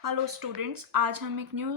Hello students, आज हम एक न्यू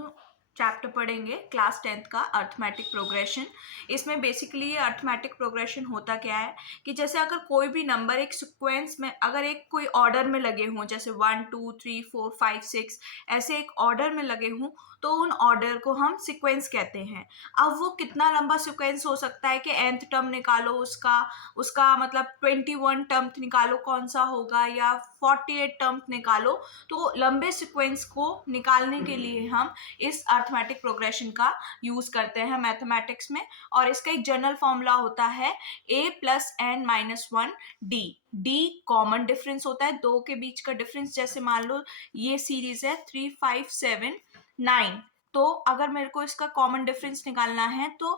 चैप्टर पढ़ेंगे क्लास 10th का अर्थमेटिक प्रोग्रेशन। इसमें बेसिकली ये अर्थमेटिक प्रोग्रेशन होता क्या है कि जैसे अगर कोई भी नंबर एक सीक्वेंस में, अगर एक कोई ऑर्डर में लगे हों, जैसे 1 2 3 4 5 6 ऐसे एक ऑर्डर में लगे हों, तो उन ऑर्डर को हम सीक्वेंस कहते हैं। अब वो कितना लंबा सीक्वेंस हो सकता है कि nth टर्म निकालो उसका उसका मतलब 21 टर्म निकालो कौन सा होगा, या 48 टर्म निकालो। तो लंबे सीक्वेंस को निकालने के लिए हम इस अर्थमेटिक प्रोग्रेशन का यूज करते हैं मैथमेटिक्स में। और इसका एक जनरल फॉर्मूला होता है a plus n minus one d. D common difference होता है, दो के बीच का डिफरेंस। जैसे मान लो ये सीरीज है 3 5 7 9, तो अगर मेरे को इसका कॉमन डिफरेंस निकालना है तो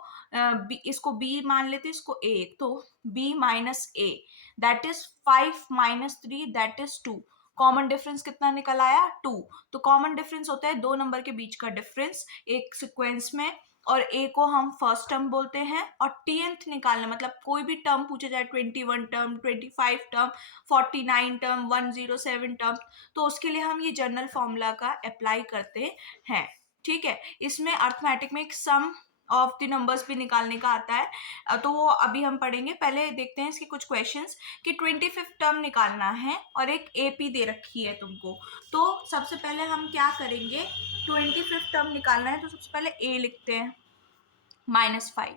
इसको b मान लेते हैं, इसको a, तो b minus a that is 5 minus 3 that is 2। Common difference कितना निकल आया? 2। तो कॉमन डिफरेंस होता है दो नंबर के बीच का डिफरेंस एक सीक्वेंस में, और a को हम फर्स्ट टर्म बोलते हैं। और टीएनथ निकालना मतलब कोई भी टर्म पूछा जाए, 21 टर्म, 25 टर्म, 49 टर्म, 107 टर्म, तो उसके लिए हम ये जनरल फॉर्मूला का अप्लाई करते हैं। ठीक है, इसमें अर्थमेटिक में एक सम ऑफ द नंबर्स भी निकालने का आता है, तो वो अभी हम पढ़ेंगे। पहले देखते हैं इसके कुछ क्वेश्चंस कि 25th टर्म निकालना है और एक एपी दे रखी है तुमको। तो सबसे पहले हम क्या करेंगे, 25th टर्म निकालना है तो सबसे पहले ए लिखते हैं -5।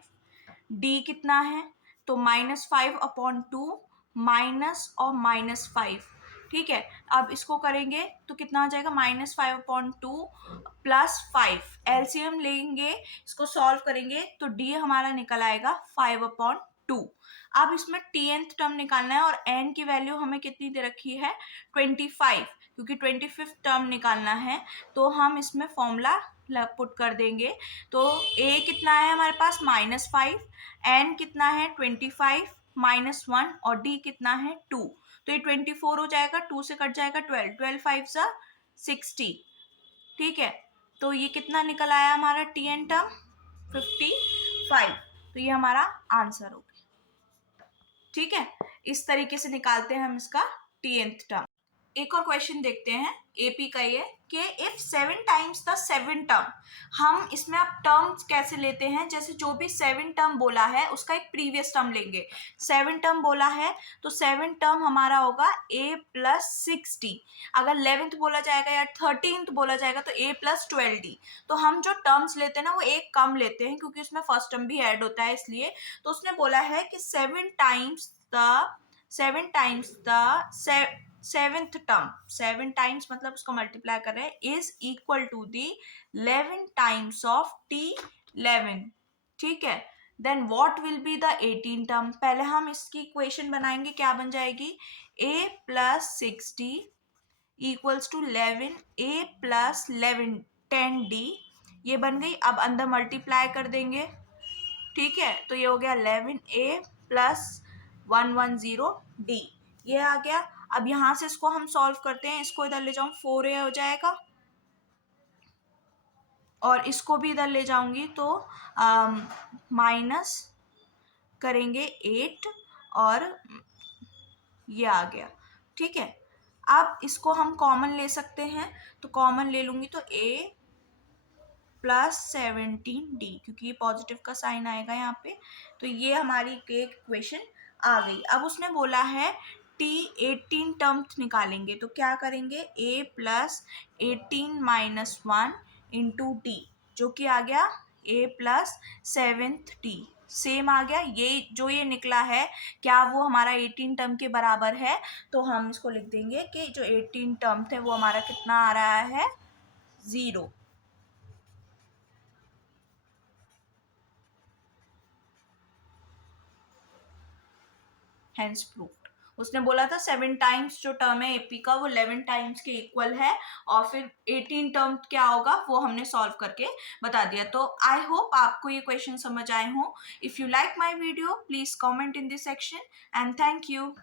डी कितना है? तो -5/2 माइनस और -5। ठीक है, अब इसको करेंगे तो कितना आ जाएगा? -5/2 प्लस 5। एलसीएम लेंगे, इसको सॉल्व करेंगे तो डी हमारा निकल आएगा 5/2। अब इसमें टीएनथ टर्म निकालना है और एन की वैल्यू हमें कितनी दे रखी है? 25, क्योंकि 25th टर्म निकालना है तो हम इसमें फॉर्मूला पुट कर देंगे। तो ए कितना है हमारे पास? -5, एन कितना है? 25 -1, और डी कितना है? 2। तो ये 24 हो जाएगा, 2 से कट जाएगा 12, 12 5 सा 60। ठीक है, तो ये कितना निकल आया हमारा टी एन टर्म? 55। तो ये हमारा आंसर हो गया। ठीक है, इस तरीके से निकालते हैं हम इसका टी एनथ टर्म। एक और क्वेश्चन देखते हैं एपी का, ये कि इफ 7 टाइम्स द 7 टर्म। हम इसमें अब टर्म्स कैसे लेते हैं, जैसे जो भी 7 टर्म बोला है उसका एक प्रीवियस टर्म लेंगे। 7 टर्म बोला है तो 7 टर्म हमारा होगा a प्लस 6d। अगर 11th बोला जाएगा या 13th बोला जाएगा तो a प्लस 12d। तो हम जो टर्म्स लेते हैं ना वो एक कम लेते हैं, क्योंकि उसमें फर्स्ट टर्म भी ऐड होता है इसलिए। तो उसने बोला है कि 7 times the seventh term, 7 times मतलब उसको मल्टीप्लाई कर रहे हैं, is equal to the 11 times of t11। ठीक है, then what will be the 18 term? पहले हम इसकी इक्वेशन बनाएंगे, क्या बन जाएगी? a plus 6d equals to 11 a plus 11 10d, ये बन गई। अब अंदर मल्टीप्लाई कर देंगे। ठीक है, तो ये हो गया 11a प्लस 110d, ये आ गया। अब यहां से इसको हम सॉल्व करते हैं, इसको इधर ले जाऊं 4a हो जाएगा, और इसको भी इधर ले जाऊंगी तो माइनस करेंगे 8, और ये आ गया। ठीक है, अब इसको हम कॉमन ले सकते हैं, तो कॉमन ले लूंगी तो a प्लस 17d, क्योंकि ये पॉजिटिव का साइन आएगा यहाँ पे। तो ये हमारी इक्वेशन आ गई। अब उसने बोला है t18 टर्म निकालेंगे, तो क्या करेंगे? a plus 18 minus 1 into D, जो कि आ गया a plus 7th d। Same आ गया। ये जो ये निकला है, क्या वो हमारा 18 टर्म के बराबर है? तो हम इसको लिख देंगे कि जो 18 टर्म थे वो हमारा कितना आ रहा है? 0। Hence proved. उसने बोला था 7 टाइम्स जो टर्म है एपी का वो 11 टाइम्स के इक्वल है, और फिर 18 टर्म क्या होगा वो हमने सॉल्व करके बता दिया। तो आई होप आपको ये क्वेश्चन समझ आए हों। If you like my video please comment in this section, and thank you.